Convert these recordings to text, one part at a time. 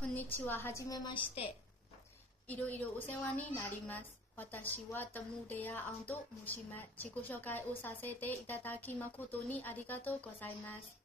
こんにちは、はじめまして。いろいろお世話になります。私はタムデヤアンと申します。自己紹介をさせていただき誠にありがとうございます。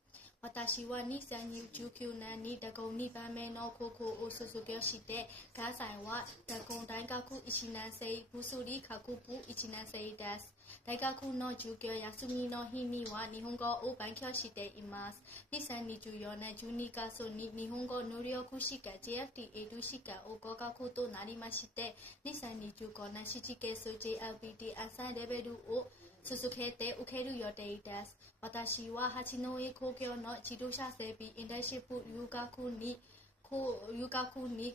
私は2019年にダゴン2番目の高校を卒業して、現在はダゴン大学1年生、物理学部1年生です。大学の授業休みの日には日本語を勉強しています。2024年12月に日本語能力試験 JFTA 試験を合格となりまして、2025年7月 JLPT アサインレベルを続けて受ける予定です。私は八戸工業の自動車整備インターンシップ留学に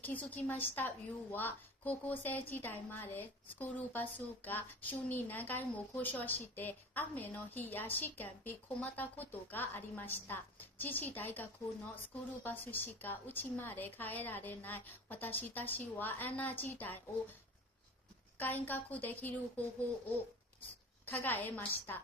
気づきました理由は、高校生時代までスクールバスが週に何回も故障して雨の日や試験日困ったことがありました。自治大学のスクールバスしか家まで帰られない私たちはあんな時代を改革できる方法を考えました。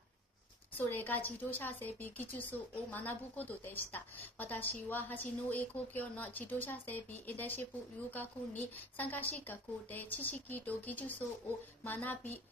それが自動車整備技術を学ぶことでした。私は八戸工業の自動車整備インターンシップ留学に参加し、学校で知識と技術を学び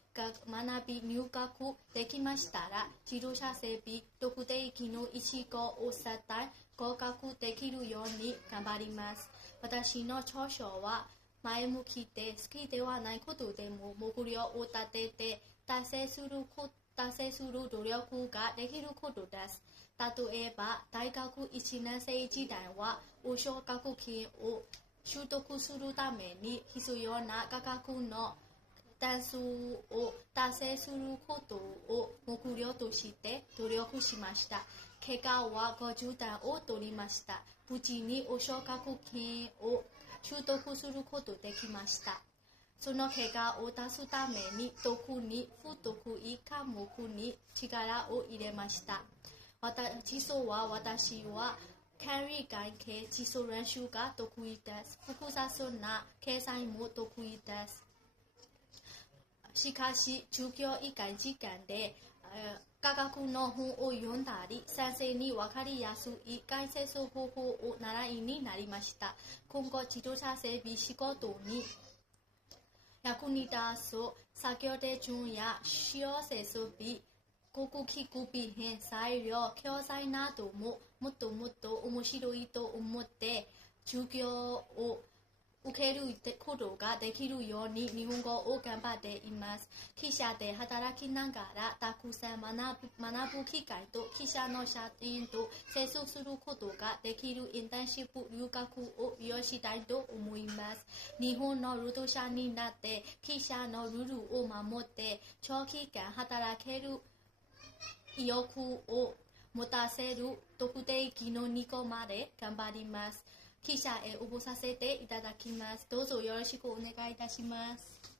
入学できましたら、自動車整備特定技能1号を絶対合格できるように頑張ります。私の長所は前向きで好きではないことでも目標を立てて達成する努力ができることです。例えば、大学1年生時代は応奨学金を取得するために必要な価格の点数を達成することを目標として努力しました。結果は50点を取りました。無事に応奨学金を取得することできました。その結果を出すために特に不得意科目に力を入れました。実は私は管理会計基礎練習が得意です。複雑な計算も得意です。しかし、授業以外時間で科学の本を読んだり、先生に分かりやすい解説方法を習いになりました。今後、自動車整備仕事に役に立つ作業手順や使用設備、航空機具備品、材料、教材などももっともっと面白いと思って授業を受けることができるように日本語を頑張っています。記者で働きながらたくさん学ぶ機会と記者の社員と接触することができるインターンシップ留学を利用したいと思います。日本の労働者になって記者のルールを守って長期間働ける意欲を持たせる特定技能2個まで頑張ります。記者へ応募させていただきます。どうぞよろしくお願いいたします。